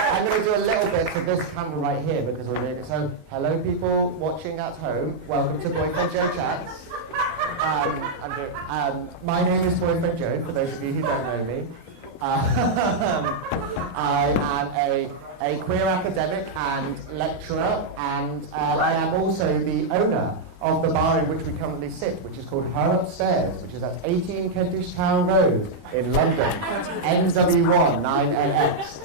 I'm going to do a little bit to this camera right here because we're doing it. So, hello people watching at home. Welcome to Boyfriend Joe Chats. My name is Boyfriend Joe, for those of you who don't know me. I am a queer academic and lecturer, and I am also the owner of the bar in which we currently sit, which is called Her Upstairs, which is at 18 Kentish Town Road in London, NW1 9AX.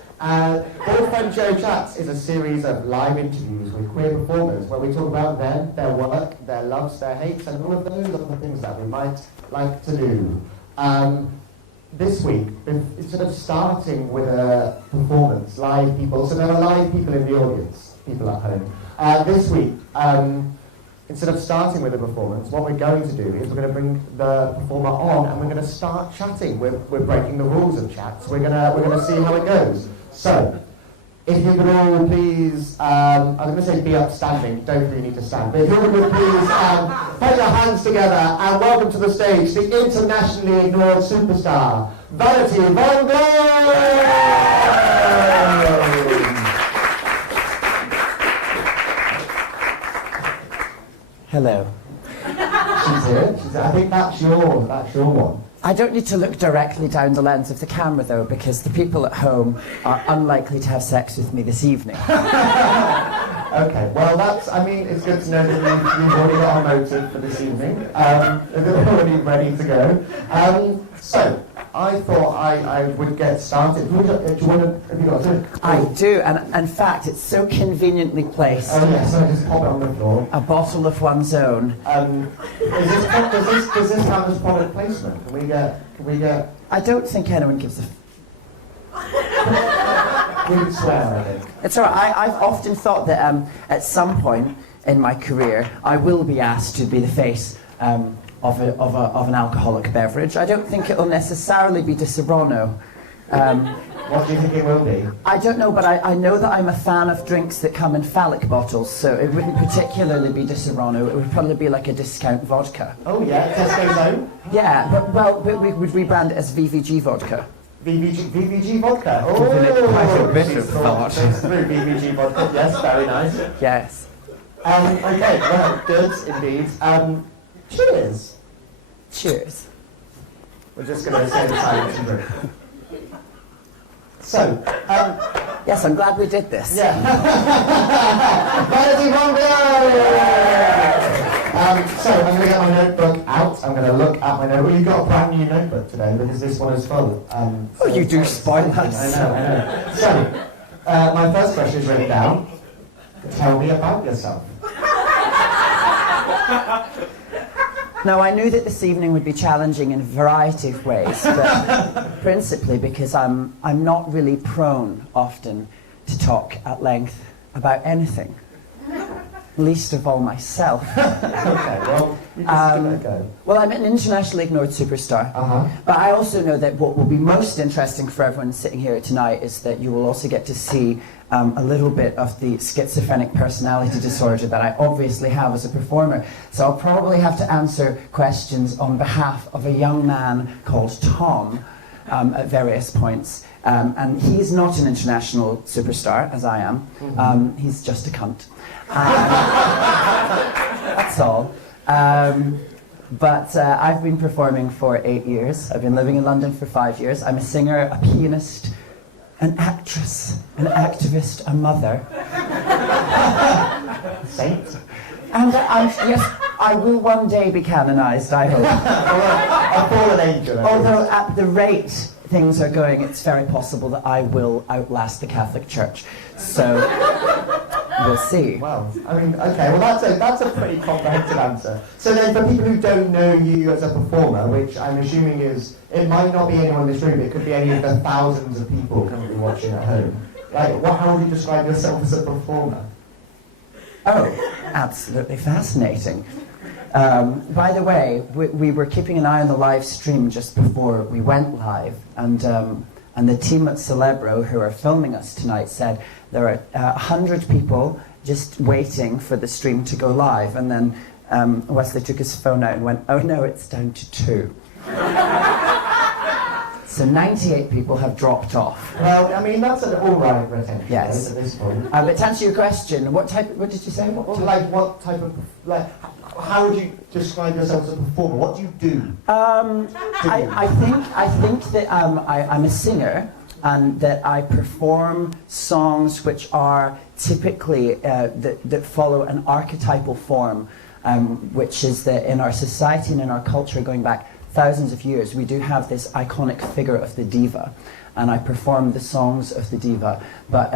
Boyfriend Joe Chats is a series of live interviews with queer performers where we talk about them, their work, their loves, their hates, and all of those other things that we might like to do. This week, instead of starting with a performance, live people, so there are live people in the audience, people at home. This week, instead of starting with a performance, what we're going to do is we're going to bring the performer on and we're going to start chatting. We're breaking the rules of chats. We're going to see how it goes. So, if you could all please, I'm going to say be upstanding, don't really need to stand, but if you could please put your hands together and welcome to the stage the internationally ignored superstar, Vanity von Glow! Hello. She's here. I think that's your one. I don't need to look directly down the lens of the camera though, because the people at home are unlikely to have sex with me this evening. Okay, well it's good to know that you've already got a motive for this evening. They're already ready to go. So, I thought I would get started. Do you want to, have you got to? I do, and in fact it's so conveniently placed. Oh yes, so I just pop it on the floor. A bottle of one's own. Does this count as product placement? Can we get... I don't think anyone gives a... We would swear, I think. It's alright, I've often thought that at some point in my career I will be asked to be the face of an alcoholic beverage. I don't think it will necessarily be Disaronno. What do you think it will be? I don't know, but I know that I'm a fan of drinks that come in phallic bottles, so it wouldn't particularly be Disaronno. It would probably be like a discount vodka. Oh yeah, Tesco's own? Yeah, but we would rebrand it as VVG vodka. VVG vodka? Oh, quite a bit of thought. Through VVG vodka, yes, very nice. Yes. Okay, well, good indeed. Cheers. Cheers. We're just going to say the silence and drink. So, yes, I'm glad we did this. Yeah. Vanity von Glow! So, I'm going to get my notebook out. I'm going to look at my notebook. Well, you've got a brand new notebook today because this one is full. So you do spoil us. I know. So, my first question is written down. Tell me about yourself. Now, I knew that this evening would be challenging in a variety of ways, but principally because I'm not really prone often to talk at length about anything, least of all myself. Okay, well, you just give it a go. Well, I'm an internationally ignored superstar, but I also know that what will be most interesting for everyone sitting here tonight is that you will also get to see a little bit of the schizophrenic personality disorder that I obviously have as a performer. So I'll probably have to answer questions on behalf of a young man called Tom at various points. And he's not an international superstar, as I am. He's just a cunt. That's all. But I've been performing for 8 years. I've been living in London for 5 years. I'm a singer, a pianist, an actress, an activist, a mother. Saint? And yes, I will one day be canonized, I hope. A fallen angel. Although at the rate things are going, it's very possible that I will outlast the Catholic Church. So, we'll see. Well, I mean, okay, well that's a pretty comprehensive answer. So then for people who don't know you as a performer, which I'm assuming is, it might not be anyone in this room, it could be any of the thousands of people currently watching at home. Like, how would you describe yourself as a performer? Oh, absolutely fascinating. By the way, we were keeping an eye on the live stream just before we went live, and the team at Celebro, who are filming us tonight, said there are 100 people just waiting for the stream to go live, and then Wesley took his phone out and went, "Oh no, it's down to 2." So 98 people have dropped off. Well, I mean, that's an all right retention Yes. rate at this point. But to answer your question, what did you say? What type of, how would you describe yourself as a performer? What do you do? I think that I'm a singer, and that I perform songs which are typically that follow an archetypal form, which is that in our society and in our culture going back thousands of years, we do have this iconic figure of the diva, and I perform the songs of the diva. But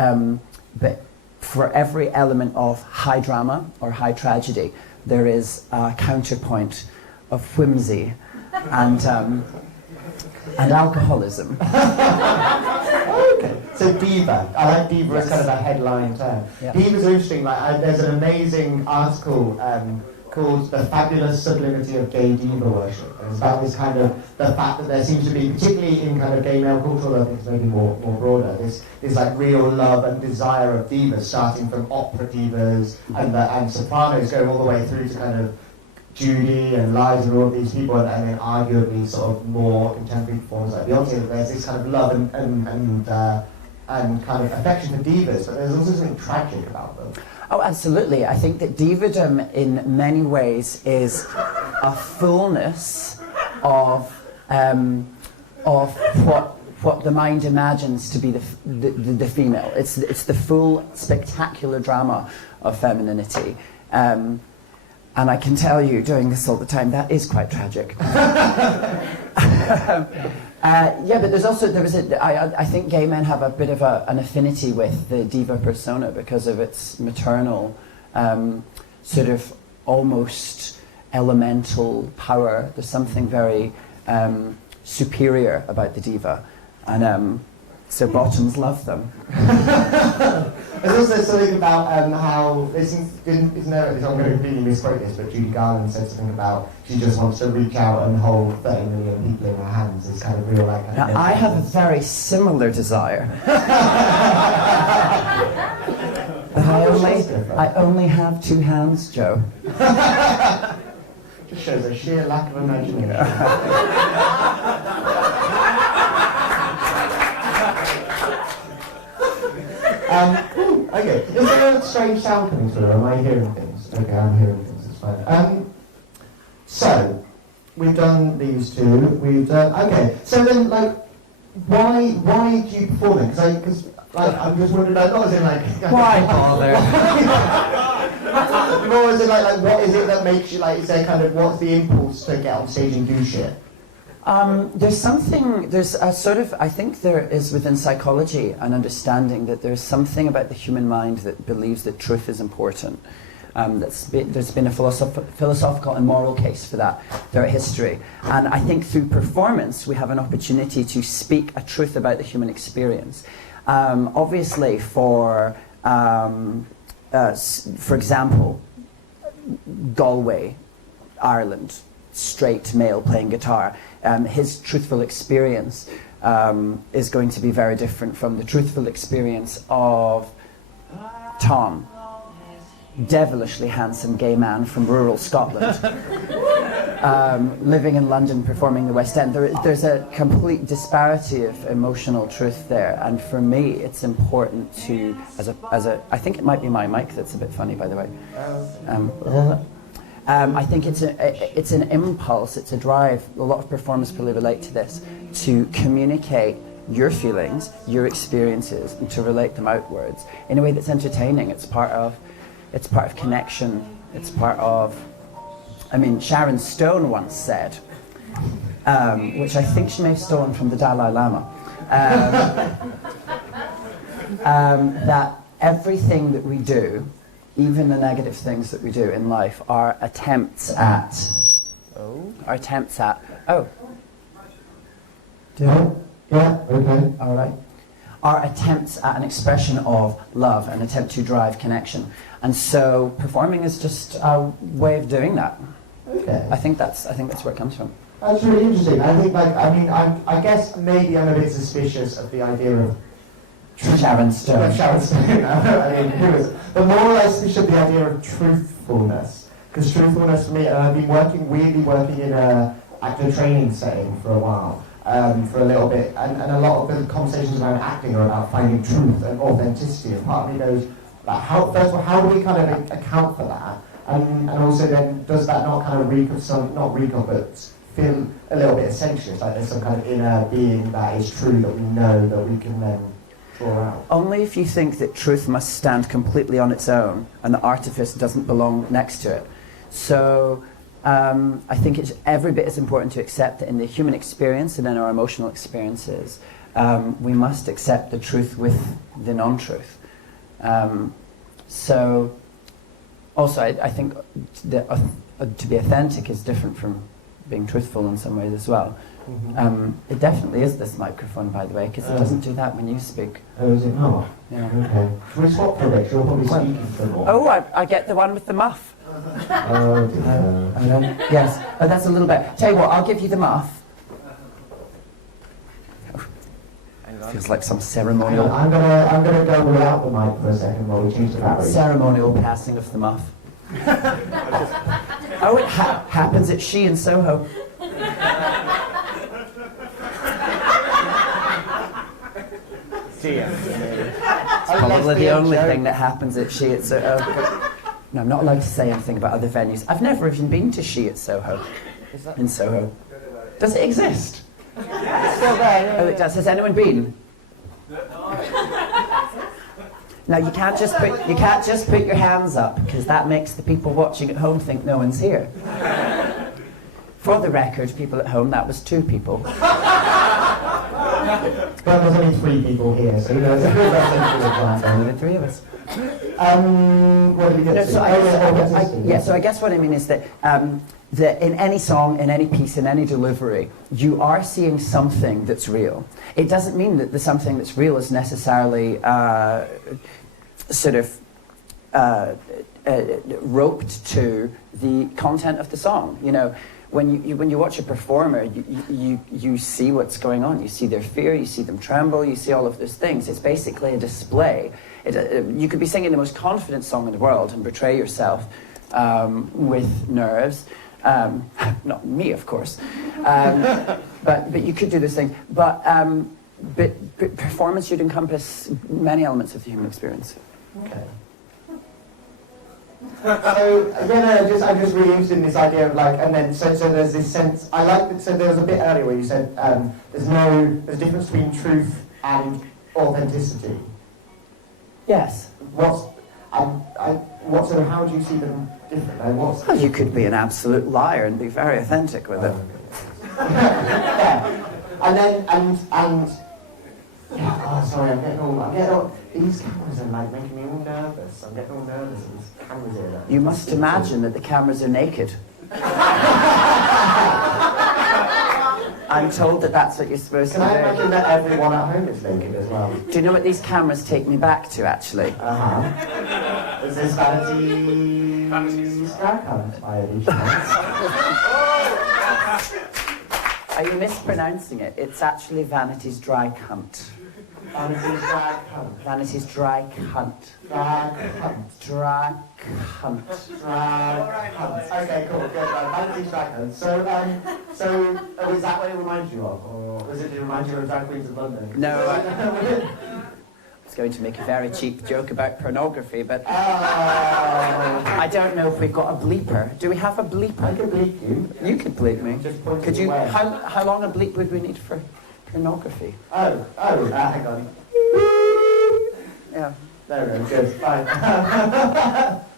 for every element of high drama or high tragedy, there is a counterpoint of whimsy and alcoholism. Okay, so diva. I like diva as kind of a headline term. Yeah. Divas are interesting. There's an amazing article called "The Fabulous Sublimity of Gay Diva Worship." And it's about this kind of the fact that there seems to be, particularly in kind of gay male culture, although I think it's maybe more broader, this like real love and desire of divas, starting from opera divas and sopranos, going all the way through to kind of Judy and Liza and all of these people, and then arguably sort of more contemporary performers like Beyonce. There's this kind of love and kind of affection for divas, but there's also something tragic about them. Oh, absolutely. I think that divadom in many ways is a fullness of what the mind imagines to be the female. It's the full spectacular drama of femininity. And I can tell you, doing this all the time, that is quite tragic. But I think gay men have a bit of an affinity with the diva persona because of its maternal, sort of almost elemental power. There's something very superior about the diva, and so bottoms love them. There's also something about how I'm going to completely misquote this, but Judy Garland said something about she just wants to reach out and hold 30 million people in her hands. It's kind of real like that. Now, I have a very similar desire. I only have 2 hands, Joe. Just shows a sheer lack of imagination. Okay, is there a strange sound coming through? Am I hearing things? Okay, I'm hearing things, it's fine. So, we've done these two, okay, so then, why do you perform it? Because I'm just wondering, not as in why bother? More as in what is it that makes you, is there kind of, what's the impulse to get on stage and do shit? There's a sort of, I think there is within psychology an understanding that there's something about the human mind that believes that truth is important. There's been a philosophical and moral case for that throughout history. And I think through performance we have an opportunity to speak a truth about the human experience. Obviously for example, Galway, Ireland, straight male playing guitar, his truthful experience is going to be very different from the truthful experience of Tom, devilishly handsome gay man from rural Scotland, living in London performing the West End. There's a complete disparity of emotional truth there, and for me it's important to, I think it might be my mic that's a bit funny, by the way. I think it's an impulse, it's a drive. A lot of performers probably relate to this, to communicate your feelings, your experiences, and to relate them outwards in a way that's entertaining. It's part of connection. It's part of. I mean, Sharon Stone once said, which I think she may have stolen from the Dalai Lama, that everything that we do, even the negative things that we do in life, are attempts at. Yeah, okay. All right. Are attempts at an expression of love, an attempt to drive connection. And so performing is just a way of doing that. Okay. I think that's where it comes from. That's really interesting. I think, I guess maybe I'm a bit suspicious of the idea of Sharon Stone. Sharon Stone. I mean, who is? But more or less, we should the idea of truthfulness. Because truthfulness for me, and I've been weirdly working in a actor training setting for a while. for a little bit, and a lot of the conversations around acting are about finding truth and authenticity, and part of me goes, like, first of all, how do we kind of account for that? And also then, does that not kind of but feel a little bit essentialist, like there's some kind of inner being that is true that we know that we can then draw out? Only if you think that truth must stand completely on its own and the artifice doesn't belong next to it. So I think it's every bit as important to accept that in the human experience and in our emotional experiences, we must accept the truth with the non-truth. So also I think that to be authentic is different from being truthful in some ways as well. Mm-hmm. It definitely is this microphone, by the way, because it doesn't do that when you speak. Oh, is it not? Yeah. Okay. Should we swap for a bit? You're probably speaking for more. Oh, I get the one with the muff. Oh, dear. Yes. Oh, that's a little bit. Tell you what, I'll give you the muff. Feels like some ceremonial. I'm gonna go without the mic for a second while we change the battery. Ceremonial passing of the muff. Oh, it happens at She in Soho. It's probably the only thing that happens at She at Soho. No, I'm not allowed to say anything about other venues. I've never even been to She at Soho. In Soho. Does it exist? It's still there. Oh, it does. Has anyone been? Now you can't just put your hands up, because that makes the people watching at home think no one's here. For the record, people at home, that was 2 people. Well, there's only 3 people here, so there's Only the 3 of us. What did we get to? So I guess what I mean is that that in any song, in any piece, in any delivery, you are seeing something that's real. It doesn't mean that the something that's real is necessarily roped to the content of the song. You know, when you watch a performer, you see what's going on. You see their fear, you see them tremble, you see all of those things. It's basically a display. You could be singing the most confident song in the world and portray yourself with nerves. Not me, of course, but you could do this thing. But performance should encompass many elements of the human experience. Okay. So again, I'm just really interested in this idea of like, and then so there's this sense. I like that. So there was a bit earlier where you said there's a difference between truth and authenticity. Yes. How do you see them different? Well, you could be an absolute liar and be very authentic with it. Yeah. And yeah, oh, sorry, I'm getting all, these cameras are like making me all nervous. I'm getting all nervous with these cameras here. You must imagine that the cameras are naked. I'm told that that's what you're supposed to do. Can I imagine that everyone at home is naked as well? Do you know what these cameras take me back to, actually? Is this Vanity Strackhand by any chance? Are you mispronouncing it? It's actually Vanity's Dry Cunt. Vanity's Drag Cunt. Vanity's Dry Cunt. Drag Cunt. Drag Cunt. Drag Cunt. Okay, cool, good. Vanity's Drag Cunt. So is that what it reminds you of? Or was it to remind you of Drag Queens of London? No, I was going to make a very cheap joke about pornography, but I don't know if we've got a bleeper. Do we have a bleeper? I could bleep you. You could bleep me. Just point Could it you? away. How long a bleep would we need for pornography? Hang on. Yeah. There we go, good, fine.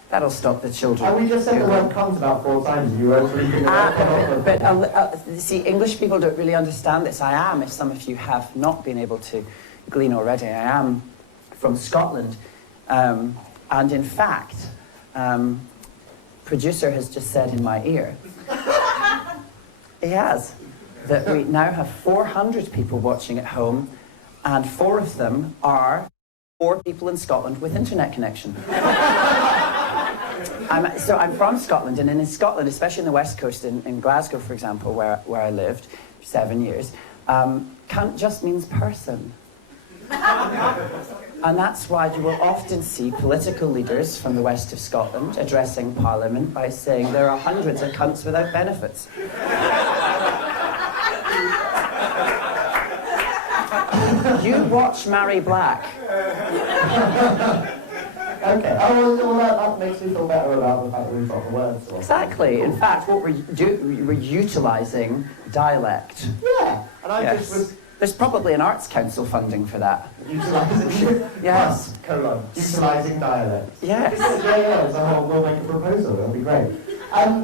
That'll stop the children. And we just said the word cunt about 4 times, you were bleeping it. But see, English people don't really understand this. I am, if some of you have not been able to glean already, I am from Scotland. And in fact, producer has just said in my ear, he has, that we now have 400 people watching at home, and 4 of them are 4 people in Scotland with internet connection. So I'm from Scotland, and in Scotland, especially in the West Coast, in Glasgow, for example, where I lived for 7 years, cunt just means person. And that's why you will often see political leaders from the west of Scotland addressing Parliament by saying there are hundreds of cunts without benefits. You watch Mary Black. Okay. Oh, well, that makes me feel better about the fact that we've got the words. Exactly. In fact, what we're utilising dialect. Yeah. And I just was... There's probably an Arts Council funding for that. Utilising... Yes. Utilising dialect. Yes. Yeah, so we'll make a proposal. That'll be great.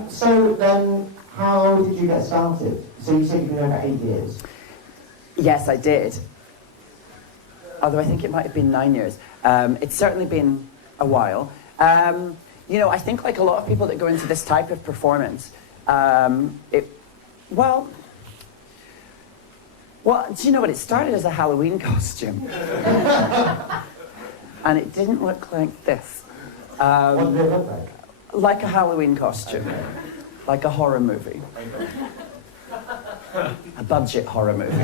So then, how did you get started? So you said you've been there for 8 years. Yes, I did. Although I think it might have been 9 years. It's certainly been a while. You know, I think like a lot of people that go into this type of performance, well, do you know what? It started as a Halloween costume. And it didn't look like this. What did it look like? Like a Halloween costume. Okay. Like a horror movie. A budget horror movie.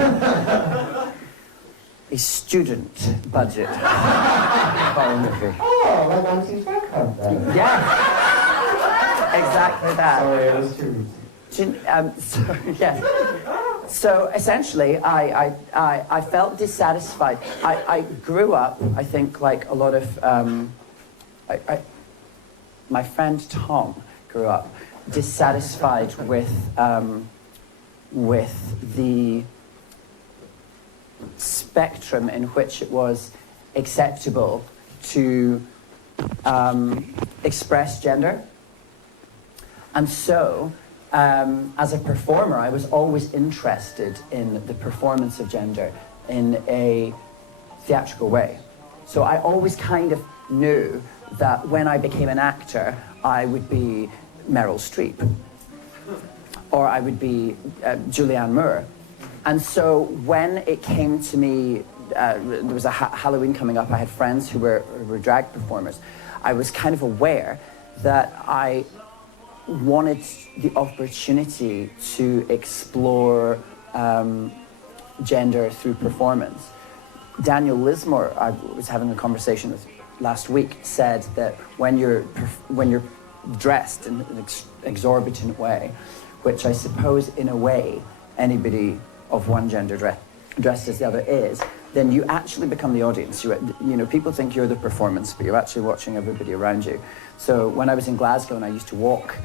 A student budget horror movie. Oh, like Vanity von Glow then. Yeah. Exactly that. Sorry, it was too easy. So essentially, I felt dissatisfied. I grew up, I think, like a lot of... my friend Tom grew up dissatisfied with the spectrum in which it was acceptable to express gender. And so, as a performer, I was always interested in the performance of gender in a theatrical way. So I always kind of knew that when I became an actor, I would be Meryl Streep, or I would be Julianne Moore. And so when it came to me, there was a Halloween coming up, I had friends who were drag performers. I was kind of aware that I wanted the opportunity to explore gender through performance. Daniel Lismore, I was having a conversation with last week, said that when you're dressed in an exorbitant way, which I suppose in a way anybody of one gender dressed as the other is, then you actually become the audience. You know, people think you're the performance, but you're actually watching everybody around you. So when I was in Glasgow and I used to walk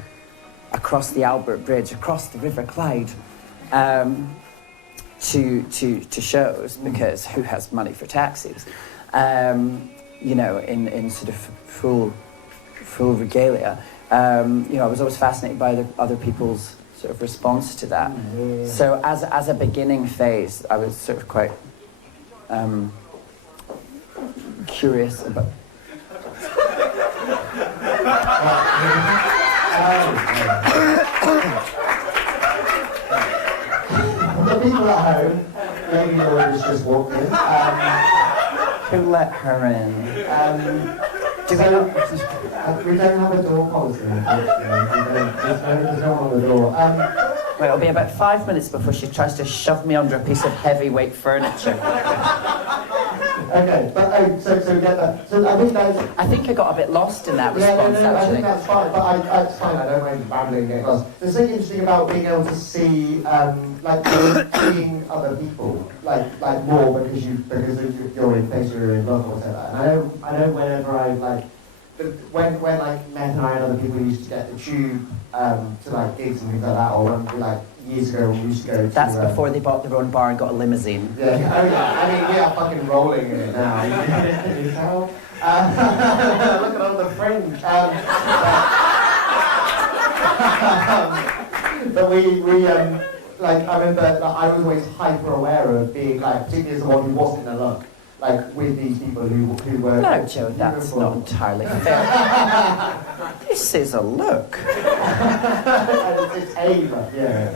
across the Albert Bridge, across the River Clyde, to shows, because who has money for taxis? You know, in sort of full regalia. You know, I was always fascinated by other people's sort of response to that. Yeah. So as a beginning phase, I was sort of quite curious about... The people at home, maybe Laura's just walked in. Who let her in? We don't have a door policy, unfortunately. There's no one on the door. Well, it'll be about 5 minutes before she tries to shove me under a piece of heavyweight furniture. Okay, but so we get that. So I think I got a bit lost in that response, actually. I think that's fine, but it's fine. I don't mind rambling and getting lost. There's something interesting about being able to see, like, seeing other people, like more because you're in place or you're in love or whatever. And I know whenever when like Matt and I and other people used to get the tube to like gigs and things like that, or when we years ago when we used to go to... That's before they bought their own bar and got a limousine. Yeah, oh yeah, I mean, we are fucking rolling in it now. Can you tell? Look at all the fringe. But we like, I remember that I was always hyper aware of being like, particularly as the one who wasn't in a look, like with these people who were... No, Joe, that's not entirely fair. This is a look. It's a look, yeah.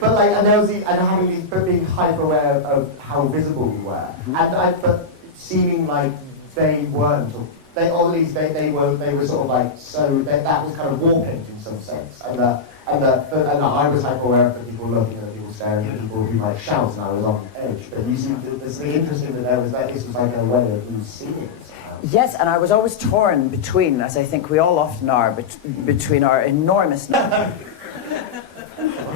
But like, and having these, but being hyper aware of how visible we were, but seeming like they weren't, or at least they were sort of like, so that was kind of warping in some sense, and I was hyper aware of the people looking at people staring at people who might shout, and I was on edge. But you see, there's something interesting that this was like a way of you seeing it. Yes, and I was always torn between, as I think we all often are, between our enormous...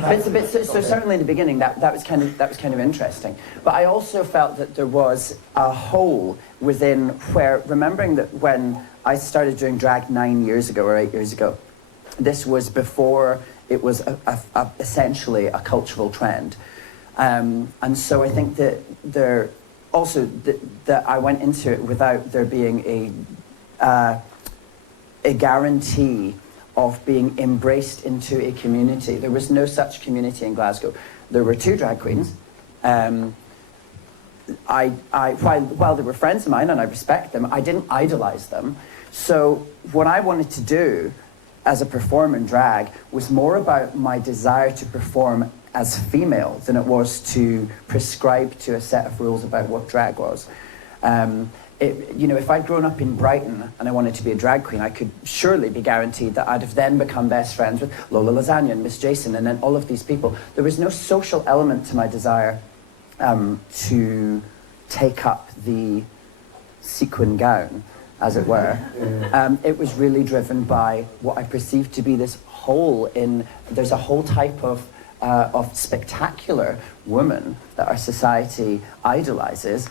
So certainly in the beginning that was kind of interesting. But I also felt that there was a hole within where, remembering that when I started doing drag 9 years ago or 8 years ago, this was before it was essentially a cultural trend. And so I think that that I went into it without there being a guarantee of being embraced into a community. There was no such community in Glasgow. There were 2 drag queens. While they were friends of mine and I respect them, I didn't idolize them. So what I wanted to do as a performer in drag was more about my desire to perform as female than it was to prescribe to a set of rules about what drag was. If I'd grown up in Brighton and I wanted to be a drag queen, I could surely be guaranteed that I'd have then become best friends with Lola Lasagna and Miss Jason and then all of these people. There was no social element to my desire to take up the sequin gown, as it were. It was really driven by what I perceived to be this hole in, there's a whole type of spectacular woman that our society idolizes,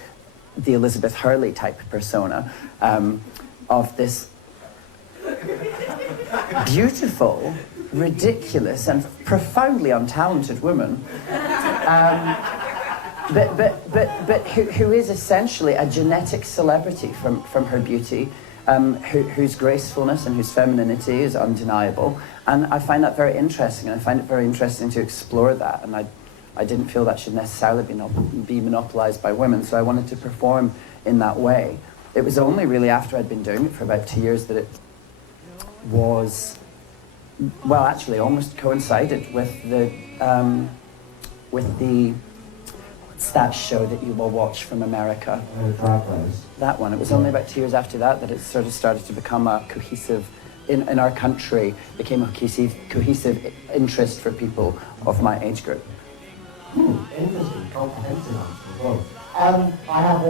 the Elizabeth Hurley type persona, of this beautiful, ridiculous and profoundly untalented woman, but who is essentially a genetic celebrity from her beauty, whose gracefulness and whose femininity is undeniable. And I find that very interesting, and I find it very interesting to explore that. And I didn't feel that should necessarily be monopolized by women, so I wanted to perform in that way. It was only really after I'd been doing it for about 2 years that it was, well, actually almost coincided with the what's that show that you will watch from America? Drag Race. That one. It was only about 2 years after that it sort of started to become a cohesive, in our country, became a cohesive interest for people of my age group. Interesting, comprehensive answer as well. I have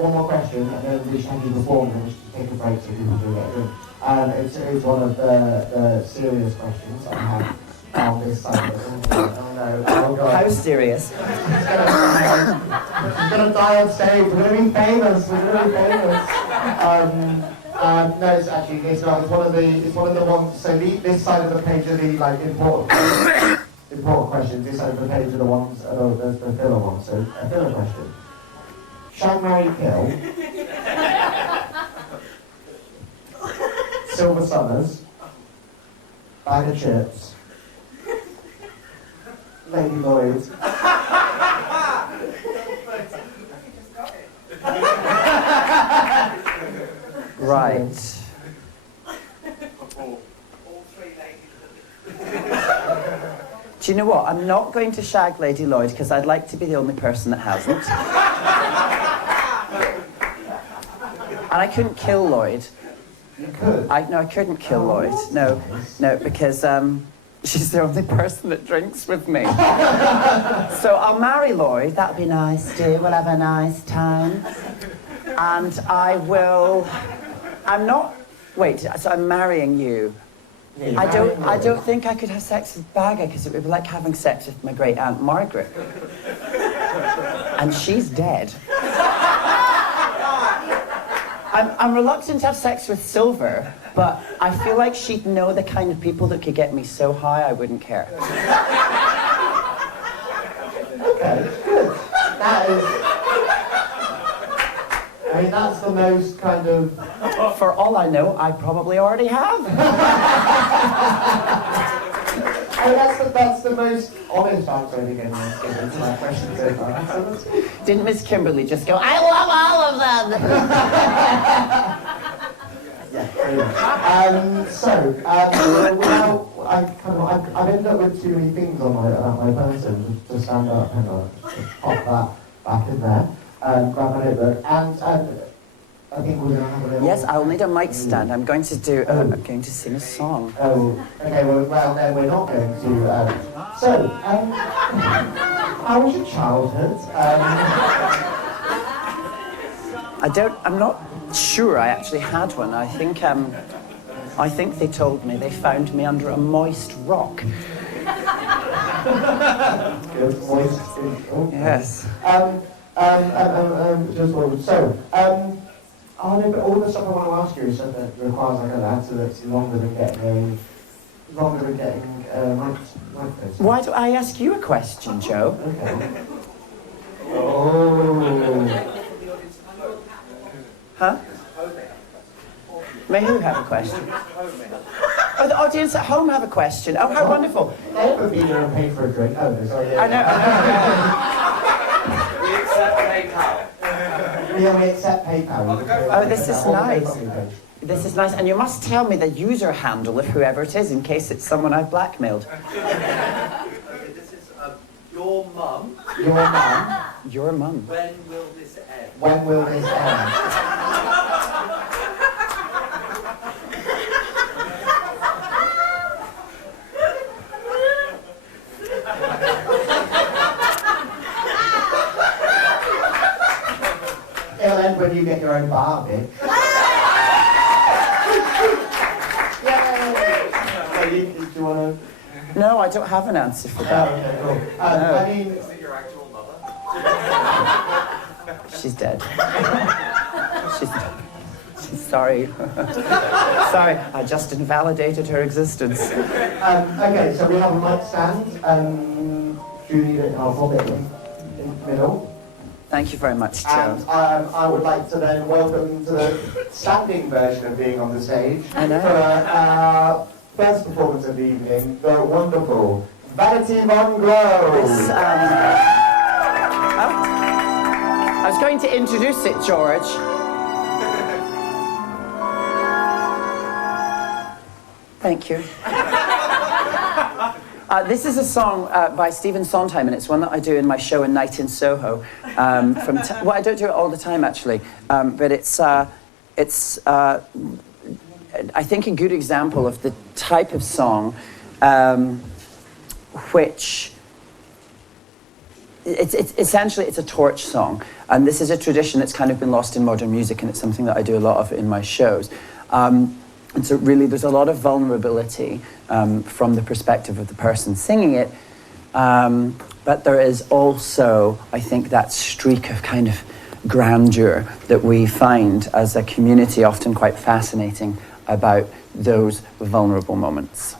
one more question, and then we should have you perform, and we should take a break so people do get in. It's one of the serious questions I have on this side of the How serious? She's gonna die on stage. We're gonna be famous. No, it's actually it's not. It's one of the ones. So this side of the page are the important questions. This side of the page are the ones, the filler ones. So a filler question: shag, marry, kill. Silver Summers. Bag of chips. Lady Lloyd. Right. Do you know what? I'm not going to shag Lady Lloyd because I'd like to be the only person that hasn't. And I couldn't kill Lloyd. You could? I couldn't kill Lloyd. No, because she's the only person that drinks with me. So I'll marry Lloyd. That'll be nice, too. We'll have a nice time. And so I'm marrying you. Yeah, I don't think I could have sex with Bagger because it would be like having sex with my great aunt Margaret. And she's dead. I'm reluctant to have sex with Silver, but I feel like she'd know the kind of people that could get me so high I wouldn't care. Okay, good. That is... I mean, that's the most kind of... For all I know, I probably already have. I mean, that's the most honest answer I've given to my question so far. Didn't Miss Kimberly just go, I love all of them? Yeah, I've ended up with too many things on my person to stand up and pop that back in there. Grab my notebook, and I think we're going to have a little... Yes, I'll need a mic stand. I'm going to I'm going to sing a song. Oh, okay, well then we're not going to... how was your childhood? I'm not sure I actually had one. I think they told me they found me under a moist rock. Voice control. Yes. Just one. So, oh no, but all the stuff I want to ask you is something that requires like an answer that's longer than getting microphones. Why do I ask you a question, Joe? Okay. Oh. Huh? May who have a question? Oh, the audience at home have a question. Oh, how wonderful. They haven't been there and paid for a drink. Oh, no, sorry. I know. We accept PayPal. Yeah, we accept PayPal. Oh, this is nice. This is nice. And you must tell me the user handle of whoever it is in case it's someone I've blackmailed. This is your mum. Your mum. Your mum. When will this end? When will this end? It'll end when you get your own bar, bitch. Yay! Do you want to? No, I don't have an answer for that. Okay, cool. No. I mean, Is it your actual mother? She's dead. She's sorry. Sorry, I just invalidated her existence. okay, so we have a mic stand. Do you need it? I'll hold it in the middle. Thank you very much, Joe. And I would like to then welcome to the standing version of being on the stage I know. for our first performance of the evening, the wonderful Vanity von Glow. This, I was going to introduce it, George. Thank you. This is a song by Stephen Sondheim, and it's one that I do in my show, A Night in Soho. Well, I don't do it all the time, actually, but it's I think, a good example of the type of song which it's essentially a torch song, and this is a tradition that's kind of been lost in modern music, and it's something that I do a lot of in my shows. And so really there's a lot of vulnerability from the perspective of the person singing it, but there is also, I think, that streak of kind of grandeur that we find as a community often quite fascinating about those vulnerable moments.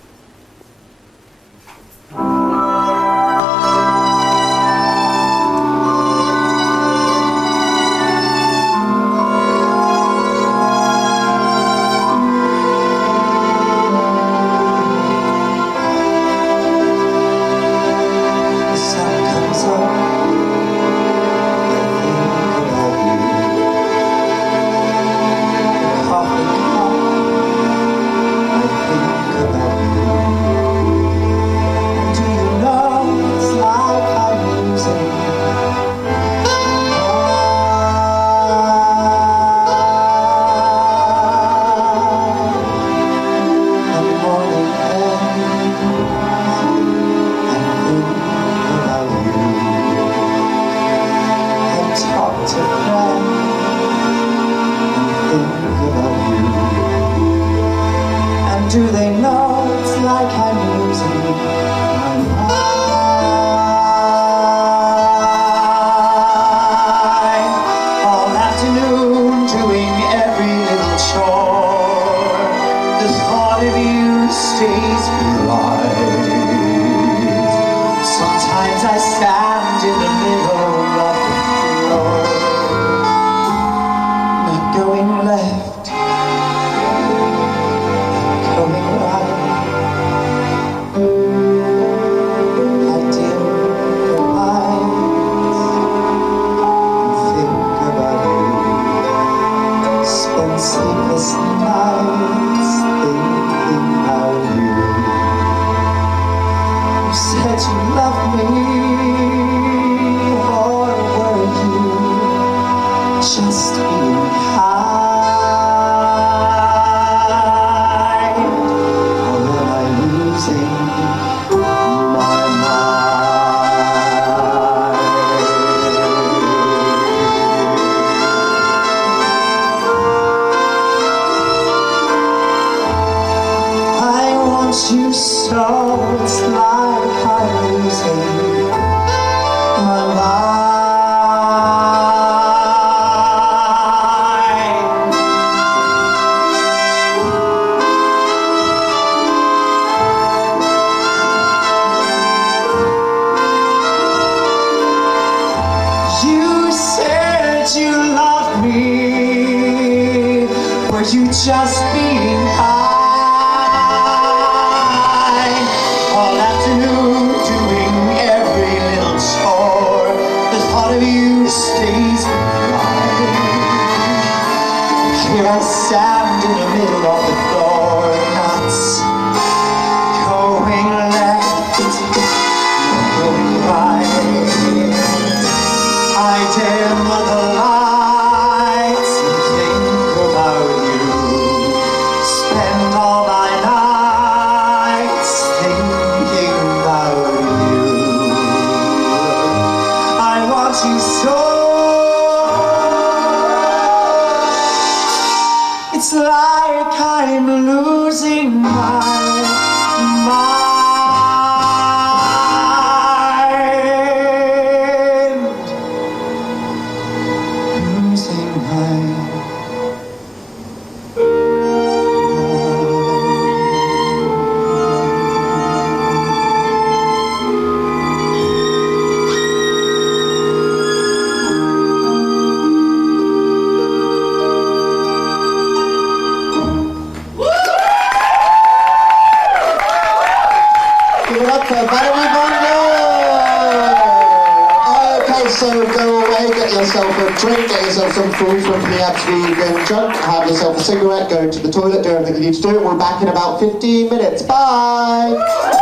Do they know it's like I'm losing my mind? All afternoon doing every little chore, the thought of you stays bright. Sometimes I stand in the middle of the floor, not going left, going right. I dim the lights and think about you. Spend sleepless nights thinking about you. You said you loved me, or were you just being high? You so it's like I'm losing yourself a drink, get yourself some food from being absolutely drunk, have yourself a cigarette, go to the toilet, do everything you need to do. We're back in about 15 minutes. Bye!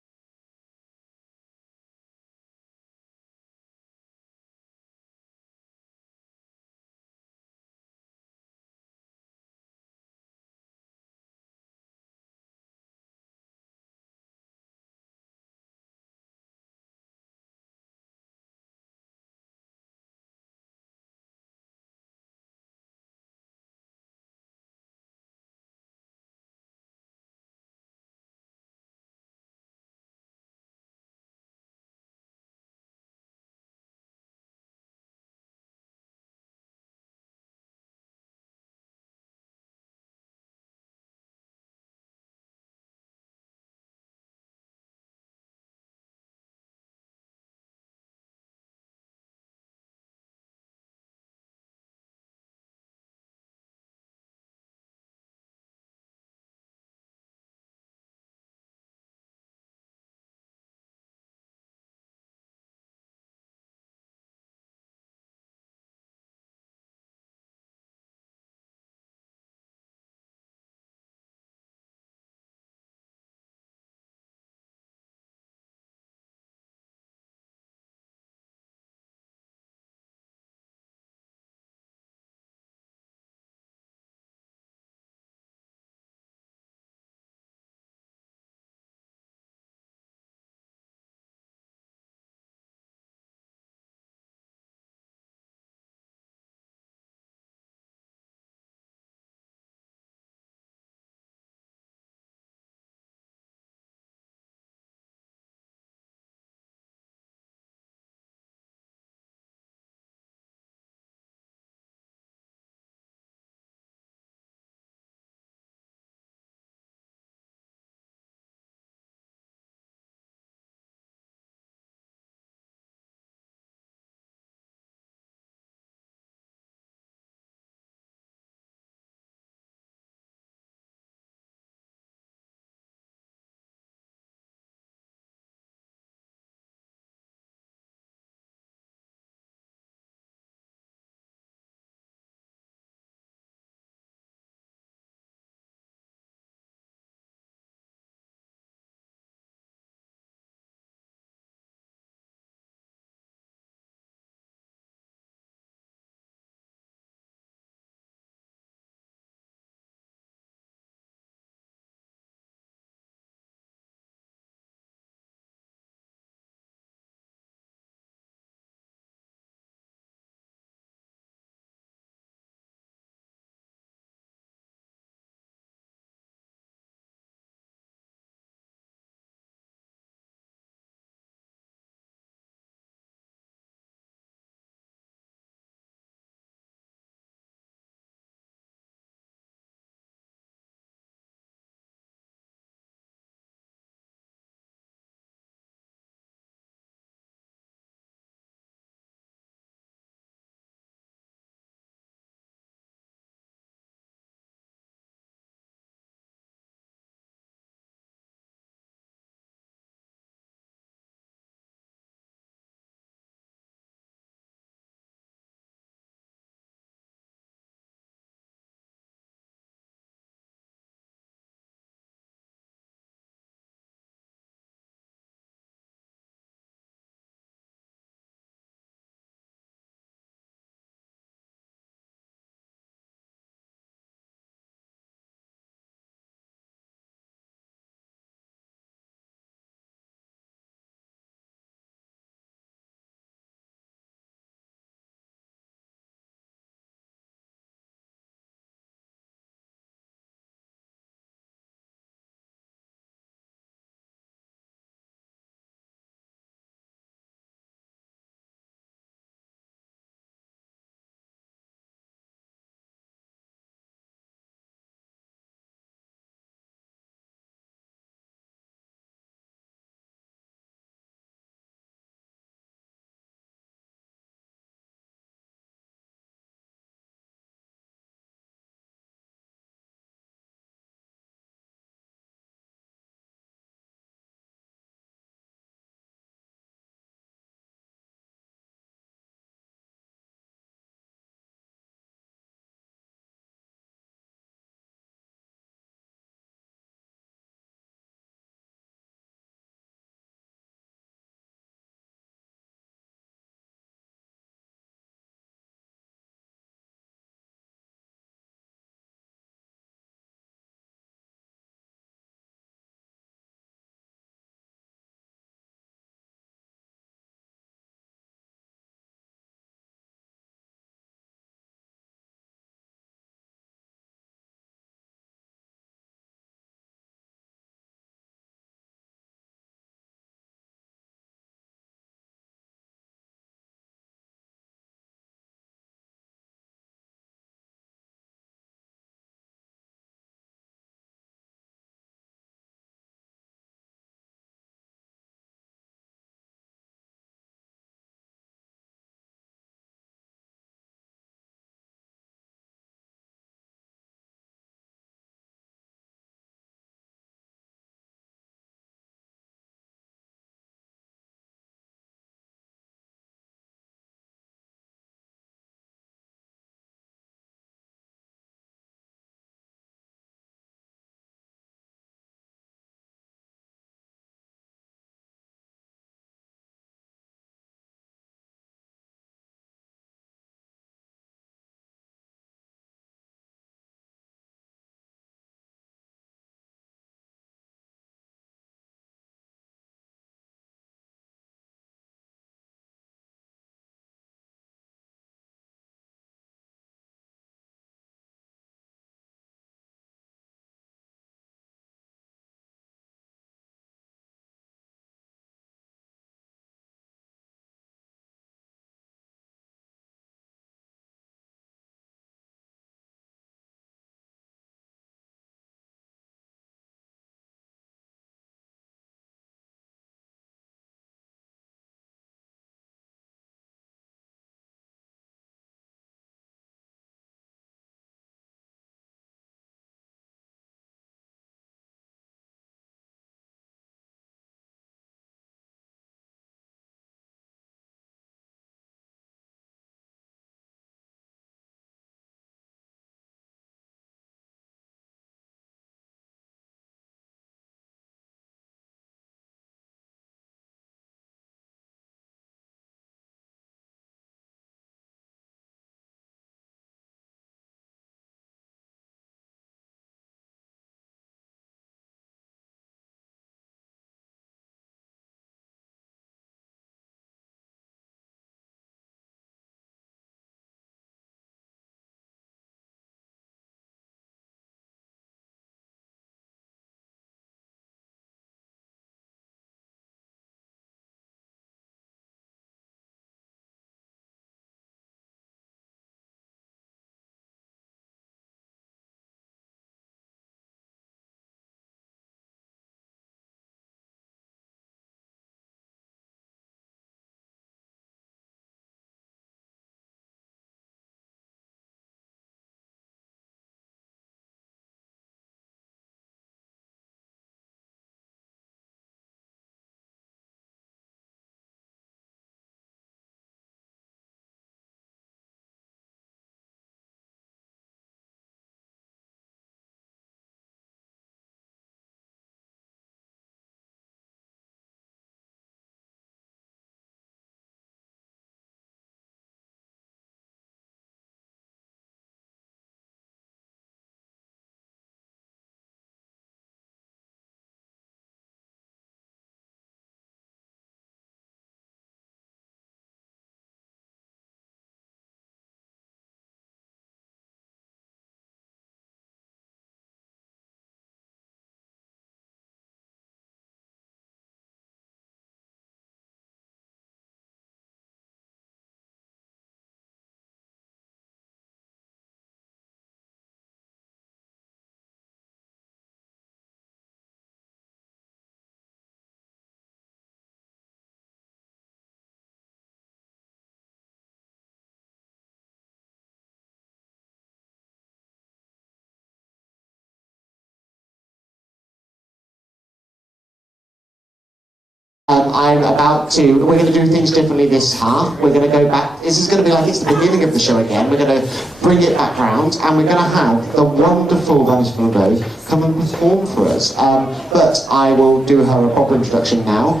I'm about to, we're going to do things differently this half. We're going to go back, this is going to be like it's the beginning of the show again. We're going to bring it back round and we're going to have the wonderful Vanity von Glow come and perform for us. But I will do her a proper introduction now,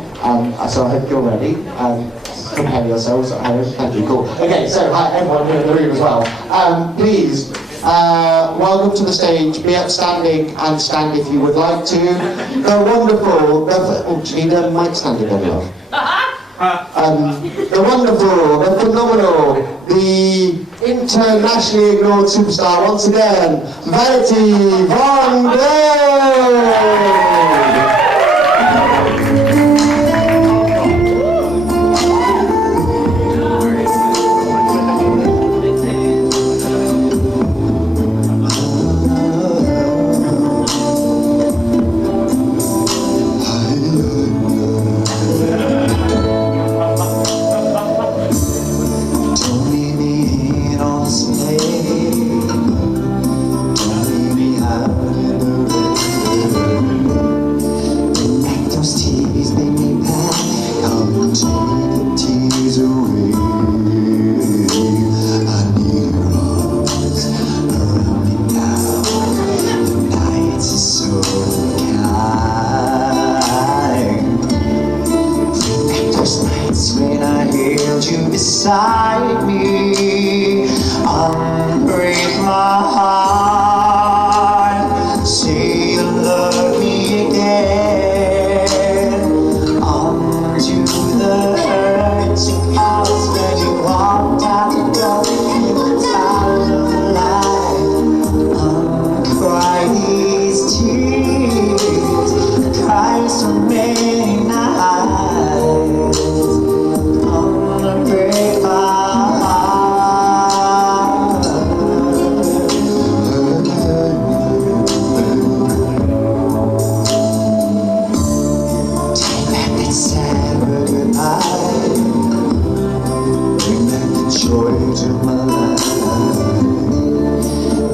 so I hope you're ready. Prepare yourselves at home. Thank you, cool. Okay, so hi everyone here in the room as well. Please, welcome to the stage. Be upstanding and stand if you would like to. The wonderful, oh, do you need a mic stand again, love? The wonderful, the phenomenal, the internationally ignored superstar once again, Vanity von Glow! Beside me, unbreak my heart, say you love me again, undo the hurt you caused when you walked out the door, you were out of life, uncry these tears, cry so many nights. Break my heart. Take back that sad goodbye. Bring back the joy to my life.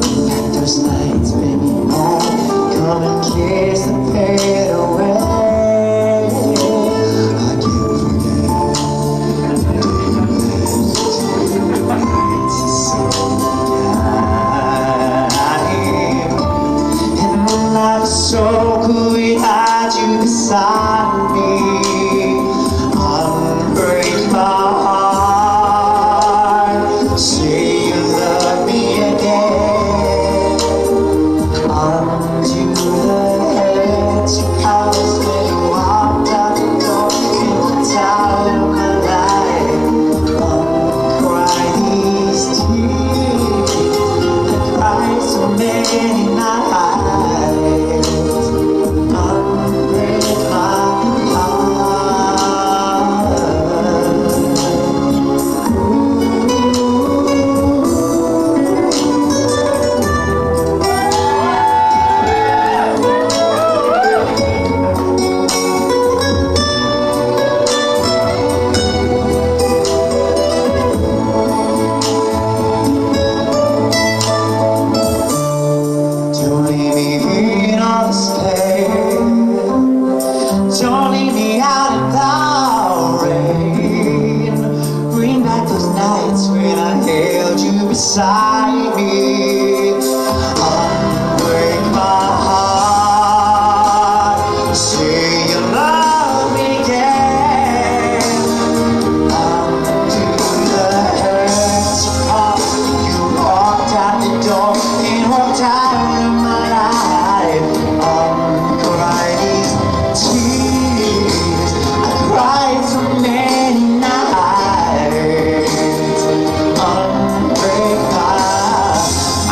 Bring back those nights, baby, back. Come and kiss the pain away. So could we had you beside me, unbreak my heart, say you love me again, undo the hurt you caused when you walked out the door, you went out of my life, uncry these tears, I cried so many nights. Don't leave me out in the rain. Bring back those nights when I held you beside me. Unbreak my heart. Say you love me again. Undo the hurt you caused. You walked out the door and walked out of my life. Uncry these tears. I cried so many nights.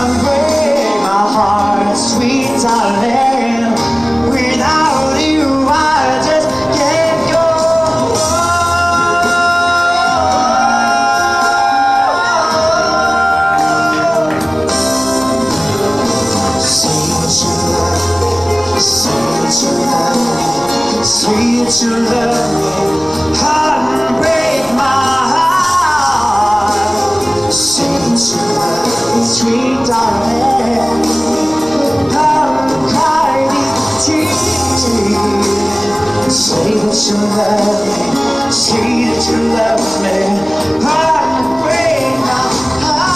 Unbreak my heart, sweet darling. Without you, I just can't go. Say what you love me, say what you love me, say what you love me. Unbreak my heart. Say what you love me, sweet darling. Uncry these tears. Say what that you love me, say that you love me. I break my heart.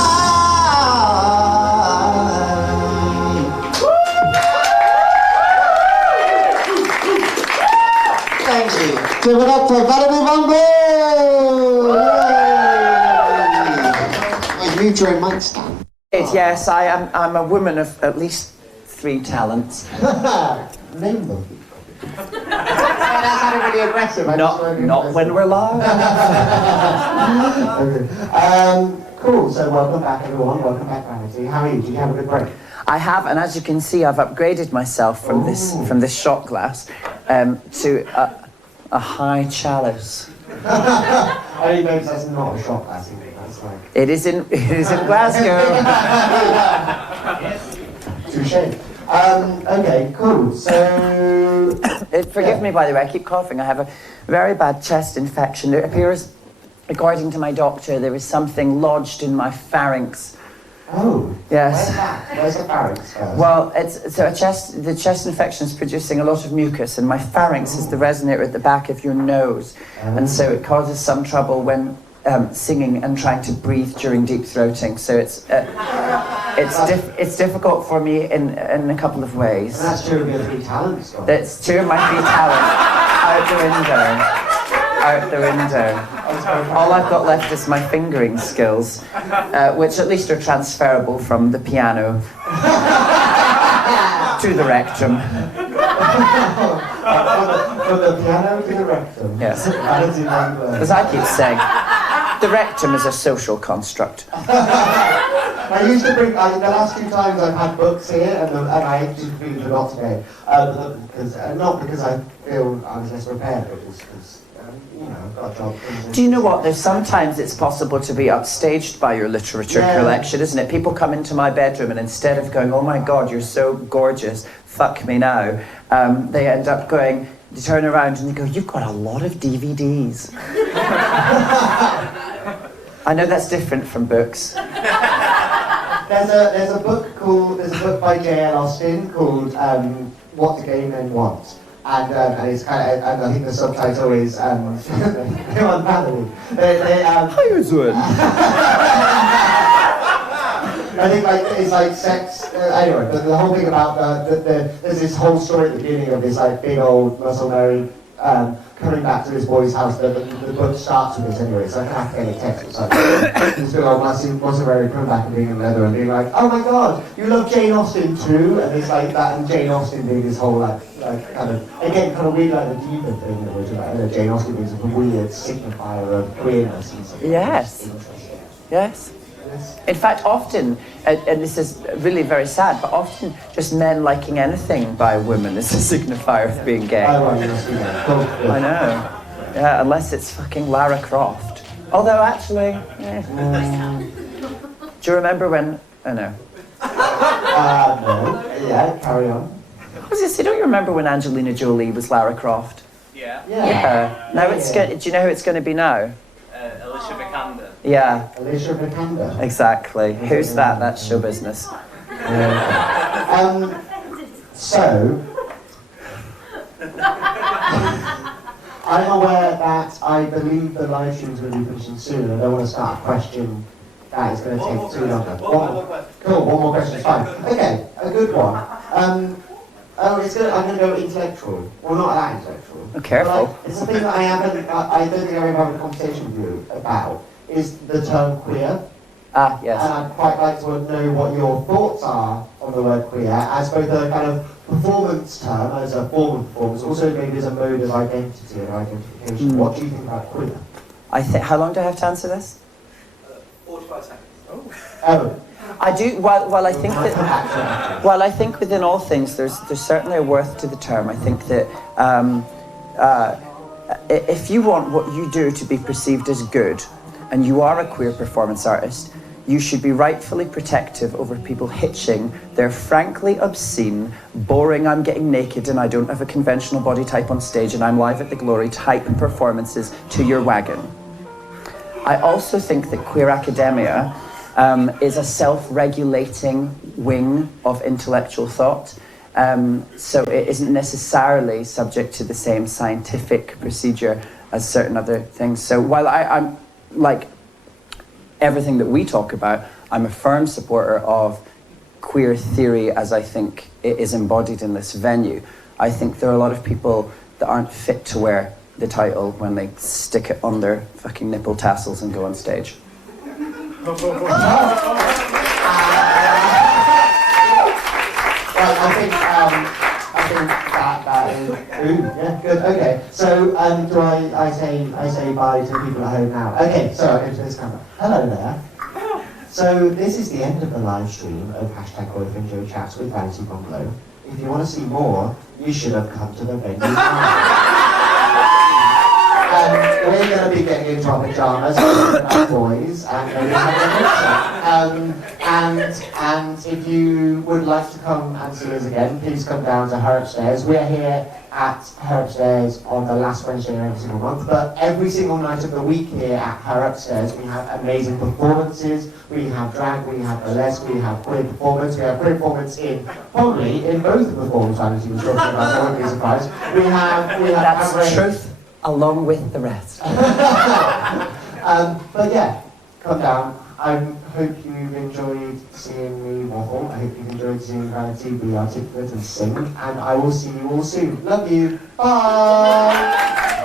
Thank you. Give it up for Vanity von Glow! Well, you drew Mike stand. Yes, I'm a woman of at least 3 talents. Name them. That sounded really aggressive. Not when we're live. Okay. Cool, so welcome back everyone, welcome back Vanity. How are you? Did you have a good break? I have, and as you can see, I've upgraded myself from this shot glass to a high chalice. I didn't notice that's not a shot glass, is it? That's like... It is in Glasgow. Touché. Okay, cool. So... Forgive me, by the way, I keep coughing. I have a very bad chest infection. It appears, according to my doctor, there is something lodged in my pharynx. Oh. Yes. Where's that? Where's the pharynx first? Well, the chest infection is producing a lot of mucus, and my pharynx is the resonator at the back of your nose. And so it causes some trouble when singing and trying to breathe during deep throating. So it's difficult for me in a couple of ways. And that's 2 of your 3 talents, though. That's 2 of my 3 talents out the window. Out the window. All I've got left is my fingering skills, which at least are transferable from the piano to the rectum. From the piano to the rectum. Yes. Vanity von Glow. As I keep saying, the rectum is a social construct. I used to bring, the last 2 times I've had books here, and I just completely forgot today. Not because I feel I was less prepared, but just because, I've got a job. Do you know what? There's sometimes it's possible to be upstaged by your literature collection, isn't it? People come into my bedroom and instead of going, oh my God, you're so gorgeous, fuck me now, they end up going, they turn around and they go, you've got a lot of DVDs. I know that's different from books. There's a book by J.L. Austen called What the Gay Men Want. And it's kind of, and I think the subtitle is they're on Vanity. How you doing? I think it's like sex. Anyway, but the whole thing about there's this whole story at the beginning of this like big old muscle Mary coming back to this boy's house. The book starts with this anyway. It's like an academic text. It's like this big old muscle Mary coming back and being in leather and being like, oh my God, you love Jane Austen too? And it's like that, and Jane Austen being this whole like kind of weird like the diva thing, which like Jane Austen being sort of a weird signifier of queerness and stuff. Yes. Yes. In fact, often, and this is really very sad, but often just men liking anything by women is a signifier of being gay. Oh, well, you must be gay. Cool. I know. Yeah, unless it's fucking Lara Croft. Although, actually, do you remember when... Oh, no. No. Yeah, carry on. I was going to say, don't you remember when Angelina Jolie was Lara Croft? Yeah. Yeah. Now it's do you know who it's going to be now? Alicia Vikander. Yeah. Alicia Vikander. Exactly. Who's that? That's show business. So, I'm aware that I believe the live stream's going to be finishing soon. I don't want to start a question that is going to take too long. One more question, fine. Okay, a good one. I'm going to go intellectual. Well, not that intellectual. Oh, careful. It's something that I don't think I've ever had a conversation with you about, is the term queer. Ah, yes. And I'd quite like to know what your thoughts are on the word queer as both a kind of performance term, as a form of performance, also maybe as a mode of identity and identification. What do you think about queer? How long do I have to answer this? 45 seconds. Oh. I do. While I think within all things, there's certainly a worth to the term. I think that if you want what you do to be perceived as good, and you are a queer performance artist, you should be rightfully protective over people hitching their frankly obscene, boring, I'm getting naked and I don't have a conventional body type on stage and I'm live at the glory type performances to your wagon. I also think that queer academia is a self-regulating wing of intellectual thought. So it isn't necessarily subject to the same scientific procedure as certain other things. So while I'm like everything that we talk about, I'm a firm supporter of queer theory as I think it is embodied in this venue. I think there are a lot of people that aren't fit to wear the title when they stick it on their fucking nipple tassels and go on stage. Well, I think that is. Ooh, yeah, good. Okay. So, do I say bye to people at home now? Okay. So I'm into this camera. Hello there. So this is the end of the live stream of #BoyfriendJoe Chats with Vanity von Glow. If you want to see more, you should have come to the venue now. We're going to be getting into our pyjamas, our boys, and maybe having a picture. And if you would like to come and see us again, please come down to her upstairs. We're here at her upstairs on the last Wednesday of every single month, but every single night of the week here at her upstairs, we have amazing performances. We have drag, we have burlesque, we have queer performance. We have queer performance probably in both of the forms Vanity was talking about, so I won't be surprised. We have That's the truth, along with the rest. But yeah, come down. I hope you've enjoyed seeing me waffle. I hope you've enjoyed seeing Vanity be articulate and sing. And I will see you all soon. Love you. Bye.